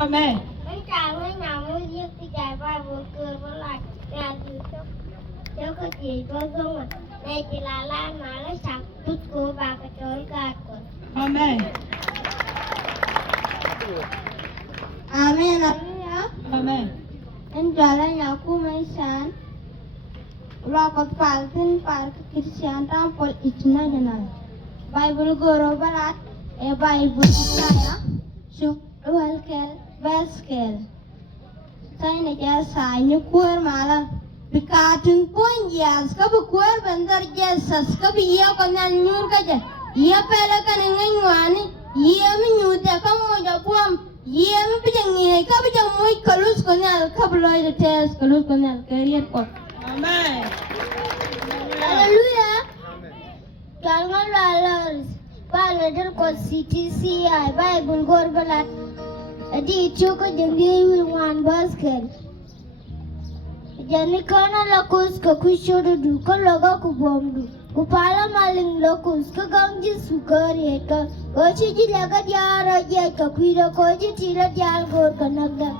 Amen. Anh chàng với nhà mới giết thì chạy vai vừa cười vừa lại nhà từ cháu có chị có dung à này chỉ là lan mà lấy sạc chút cô bà cái trốn gạt của Amen. Amen Amen. anh jalan aku maisan Rokat paltin park Christian tampol itna janal Bible goro balat Bible saya Suk Welkel Saya nak jadi saya kuar malah Bikatin pun jas, kabu kuar bandar jasas, kabu iya kena nyur kaja, iya pela kena ngengwani, iya menyuda kamu jabuam, iya mempejangnya, kabu jang mui kalus kena, kabu loy the test kalus kena, career ko. Amen. Hallelujah. Jangan lalas, balajar ko CTCI, Bible gorbalat, adi cukup jadi one basket. Jani kana lakus ka kushuru du ka laga ku bomdu kupala maling lakus ka gangji sukari ka kochi ji laga diara je ka kuira koji tira dial gor ka nagda